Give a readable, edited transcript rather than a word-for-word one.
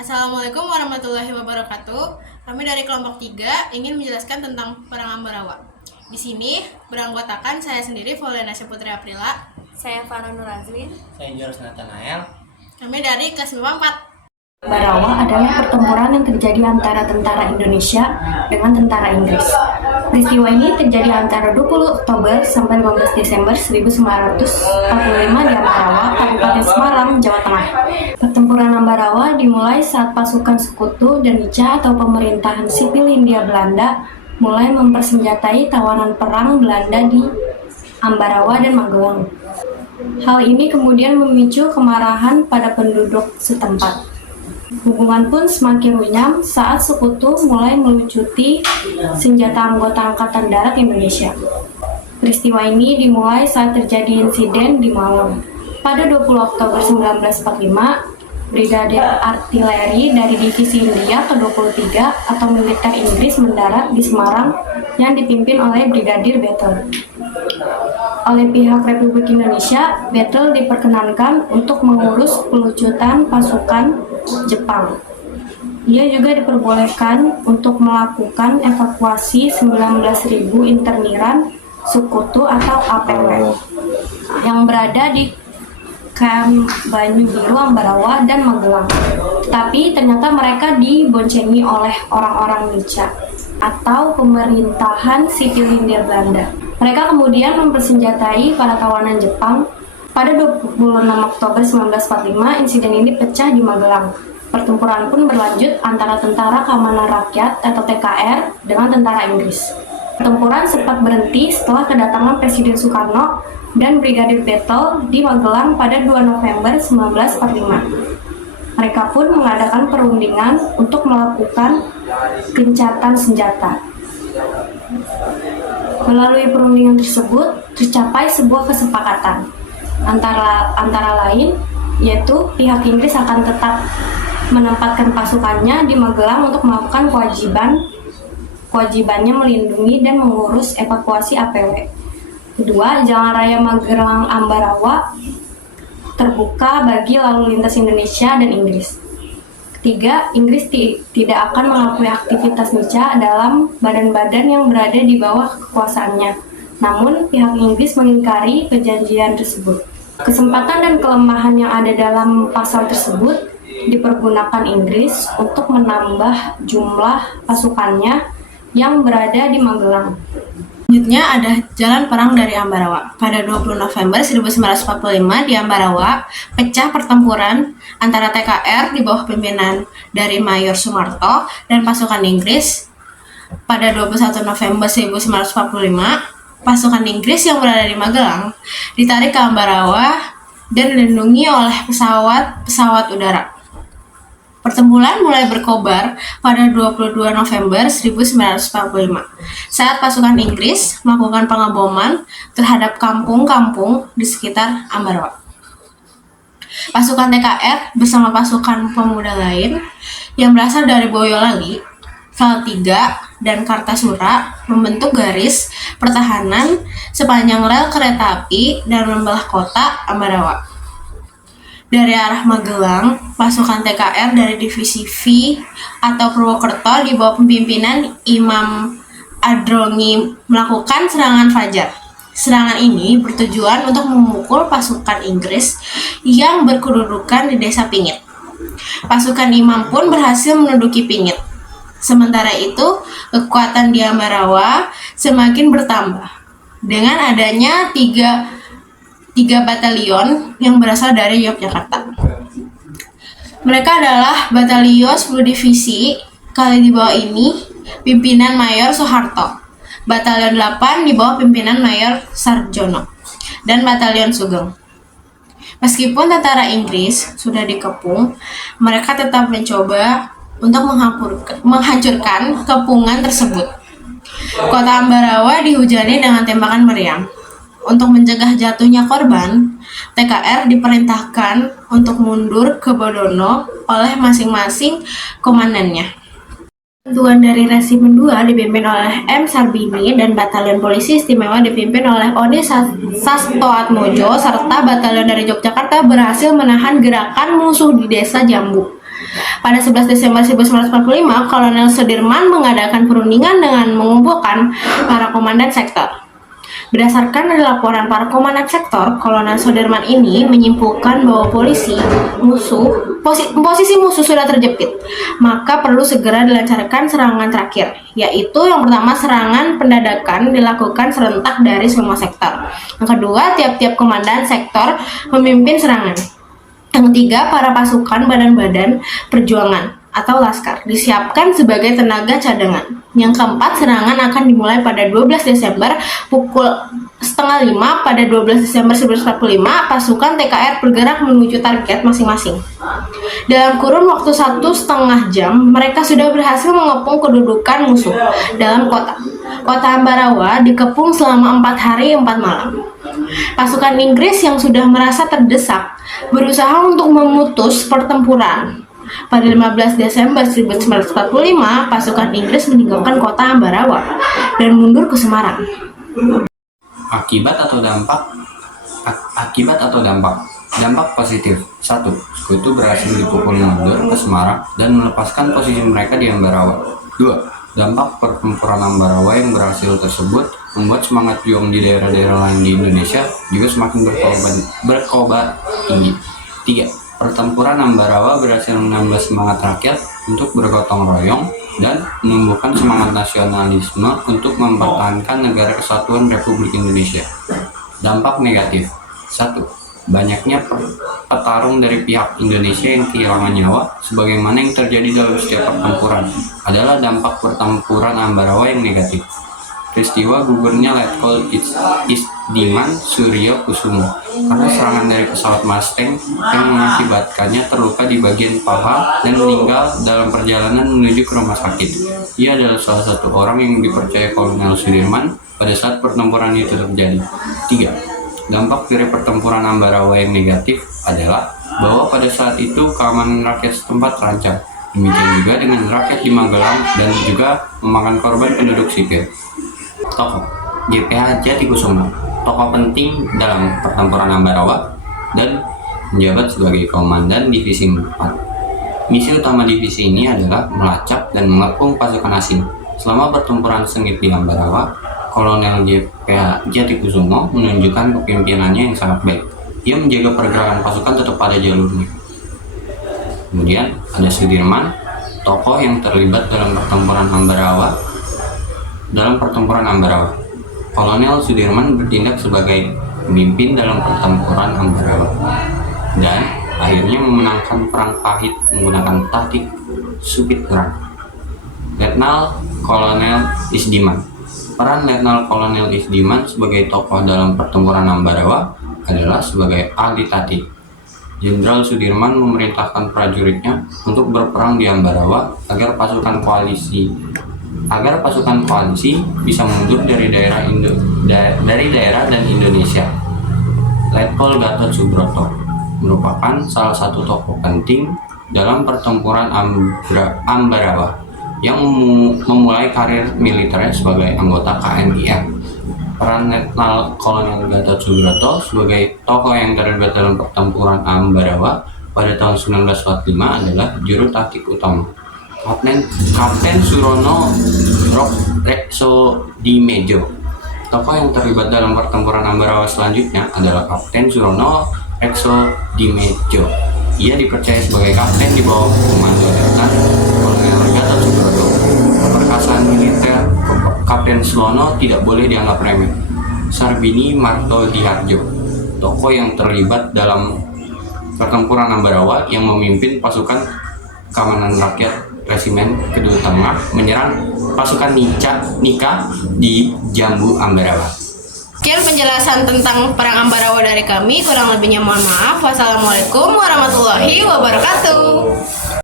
Assalamualaikum warahmatullahi wabarakatuh. Kami dari kelompok 3 ingin menjelaskan tentang Perang Ambarawa. Di sini beranggotakan saya sendiri, Volena Putri Aprila. Saya Farah Nur Azlin. Saya Joros Nathanael. Kami dari kelas 4. Ambarawa adalah pertempuran yang terjadi antara tentara Indonesia dengan tentara Inggris. Peristiwa ini terjadi antara 20 Oktober sampai 15 Desember 1945 di Ambarawa, Kabupaten Semarang, Jawa Tengah. Pertempuran Ambarawa dimulai saat pasukan Sekutu dan Nica atau pemerintahan sipil Hindia Belanda mulai mempersenjatai tawanan perang Belanda di Ambarawa dan Magelang. Hal ini kemudian memicu kemarahan pada penduduk setempat. Hubungan pun semakin runyam saat Sekutu mulai melucuti senjata anggota Angkatan Darat Indonesia. Peristiwa ini dimulai saat terjadi insiden di Malang. Pada 20 Oktober 1945, Brigadir Artileri dari Divisi India ke-23 atau militer Inggris mendarat di Semarang yang dipimpin oleh Brigadir Battle. Oleh pihak Republik Indonesia, Battle diperkenankan untuk mengurus pelucutan pasukan Jepang. Ia juga diperbolehkan untuk melakukan evakuasi 19.000 interniran Sekutu atau APW yang berada di Kamp Banyu Biru, Ambarawa, dan Magelang. Tapi ternyata mereka diboncengi oleh orang-orang Nica atau pemerintahan sipil Hindia Belanda. Mereka kemudian mempersenjatai para tawanan Jepang. Pada 26 Oktober 1945, insiden ini pecah di Magelang. Pertempuran pun berlanjut antara Tentara Keamanan Rakyat atau TKR dengan tentara Inggris. Pertempuran sempat berhenti setelah kedatangan Presiden Soekarno dan Brigadir Battle di Magelang pada 2 November 1945. Mereka pun mengadakan perundingan untuk melakukan gencatan senjata. Melalui perundingan tersebut, tercapai sebuah kesepakatan antara lain, yaitu pihak Inggris akan tetap menempatkan pasukannya di Magelang untuk melakukan kewajibannya melindungi dan mengurus evakuasi APW. Kedua, Jalan Raya Magelang Ambarawa terbuka bagi lalu lintas Indonesia dan Inggris. Ketiga, Inggris tidak akan mengakui aktivitas Nica dalam badan-badan yang berada di bawah kekuasaannya. Namun, pihak Inggris mengingkari perjanjian tersebut. Kesempatan dan kelemahan yang ada dalam pasal tersebut dipergunakan Inggris untuk menambah jumlah pasukannya yang berada di Magelang. Selanjutnya ada Jalan Perang dari Ambarawa. Pada 20 November 1945 di Ambarawa, pecah pertempuran antara TKR di bawah pimpinan dari Mayor Soemarto dan pasukan Inggris. Pada 21 November 1945, pasukan Inggris yang berada di Magelang ditarik ke Ambarawa dan dilindungi oleh pesawat udara. Pertempuran mulai berkobar pada 22 November 1945 saat pasukan Inggris melakukan pengeboman terhadap kampung-kampung di sekitar Ambarawa. Pasukan TKR bersama pasukan pemuda lain yang berasal dari Boyolali, Salatiga, dan Kartasura membentuk garis pertahanan sepanjang rel kereta api dan membelah kota Ambarawa. Dari arah Magelang, pasukan TKR dari Divisi V atau Purwokerto di bawah pimpinan Imam Adrongi melakukan serangan fajar. Serangan ini bertujuan untuk memukul pasukan Inggris yang berkedudukan di Desa Pingit. Pasukan Imam pun berhasil menduduki Pingit. Sementara itu, kekuatan di Ambarawa semakin bertambah dengan adanya tiga batalion yang berasal dari Yogyakarta. Mereka adalah Batalion 10 Divisi kali di bawah ini pimpinan Mayor Soeharto, Batalion 8 di bawah pimpinan Mayor Sarjono, dan Batalion Sugeng. Meskipun tentara Inggris sudah dikepung, mereka tetap mencoba untuk menghancurkan kepungan tersebut. Kota Ambarawa dihujani dengan tembakan meriam. Untuk mencegah jatuhnya korban, TKR diperintahkan untuk mundur ke Bodono oleh masing-masing komandannya. Bantuan dari Resimen 2 dipimpin oleh M. Sarbini dan Batalion Polisi Istimewa dipimpin oleh Oni Sastoatmojo serta Batalion dari Yogyakarta berhasil menahan gerakan musuh di Desa Jambu. Pada 11 Desember 1945, Kolonel Sudirman mengadakan perundingan dengan mengumpulkan para komandan sektor. Berdasarkan dari laporan para komandan sektor, Kolonel Sudirman ini menyimpulkan bahwa posisi musuh sudah terjepit, maka perlu segera dilancarkan serangan terakhir, yaitu yang pertama serangan pendadakan dilakukan serentak dari semua sektor. Yang kedua, tiap-tiap komandan sektor memimpin serangan. Yang ketiga, para pasukan badan-badan perjuangan atau laskar disiapkan sebagai tenaga cadangan. Yang keempat, serangan akan dimulai pada 12 Desember pukul 4:30 pada 12 Desember 1945, pasukan TKR bergerak menuju target masing-masing. Dalam kurun waktu 1,5 jam, mereka sudah berhasil mengepung kedudukan musuh dalam kota. Kota Ambarawa dikepung selama 4 hari 4 malam. Pasukan Inggris yang sudah merasa terdesak berusaha untuk memutus pertempuran. Pada 15 Desember 1945, pasukan Inggris meninggalkan kota Ambarawa dan mundur ke Semarang. Akibat atau dampak dampak positif. 1. Sekutu berhasil dipukul mundur ke Semarang dan melepaskan posisi mereka di Ambarawa. 2. Dampak pertempuran Ambarawa yang berhasil tersebut membuat semangat juang di daerah-daerah lain di Indonesia juga semakin berkobar tinggi. 3. Pertempuran Ambarawa berhasil menambah semangat rakyat untuk bergotong royong dan menumbuhkan semangat nasionalisme untuk mempertahankan negara kesatuan Republik Indonesia. Dampak negatif. 1. Banyaknya petarung dari pihak Indonesia yang kehilangan nyawa sebagaimana yang terjadi dalam setiap pertempuran adalah dampak pertempuran Ambarawa yang negatif. Peristiwa gugurnya Letkol Isdiman Suryo Kusumo karena serangan dari pesawat Mustang yang mengakibatkannya terluka di bagian paha dan meninggal dalam perjalanan menuju ke rumah sakit. Ia adalah salah satu orang yang dipercaya Kolonel Sudirman pada saat pertempuran itu terjadi. 3. Dampak dari pertempuran Ambarawa yang negatif adalah bahwa pada saat itu keamanan rakyat setempat terancam. Demikian juga dengan rakyat di Magelang dan juga memakan korban penduduk sipil. Tokoh JPH Jatikusumo, tokoh penting dalam pertempuran Ambarawa dan menjabat sebagai komandan divisi 4. Misi utama divisi ini adalah melacak dan mengepung pasukan asing. Selama pertempuran sengit di Ambarawa, Kolonel JPH Jatikusumo menunjukkan kepimpinannya yang sangat baik. Ia menjaga pergerakan pasukan tetap pada jalurnya. Kemudian ada Sudirman, tokoh yang terlibat dalam pertempuran Ambarawa. Kolonel Sudirman bertindak sebagai pemimpin dalam pertempuran Ambarawa dan akhirnya memenangkan perang pahit menggunakan taktik supit perang. Letnan Kolonel Isdiman. Peran Letnan Kolonel Isdiman sebagai tokoh dalam pertempuran Ambarawa adalah sebagai ahli taktik. Jenderal Sudirman memerintahkan prajuritnya untuk berperang di Ambarawa agar pasukan koalisi bisa mundur dari daerah dan Indonesia. Letkol Gatot Subroto merupakan salah satu tokoh penting dalam pertempuran Ambarawa yang memulai karir militernya sebagai anggota KNIM. Peran Letnan Kolonel Gatot Subroto sebagai tokoh yang terlibat dalam pertempuran Ambarawa pada tahun 1945 adalah juru taktik utama. Kapten Surono Rekso Dimejo. Tokoh yang terlibat dalam pertempuran Ambarawa selanjutnya adalah Kapten Surono Rekso Dimejo. Ia dipercaya sebagai kapten di bawah komando Letnan Kolonel Gatot Subroto. Keperkasaan militer Kapten Surono tidak boleh dianggap remeh. Sarbini Marto Diharjo, tokoh yang terlibat dalam pertempuran Ambarawa yang memimpin pasukan keamanan rakyat Resimen Kedua Tengah menyerang pasukan Nika di Jambu Ambarawa. Sekian penjelasan tentang perang Ambarawa dari kami. Kurang lebihnya mohon maaf. Wassalamualaikum warahmatullahi wabarakatuh.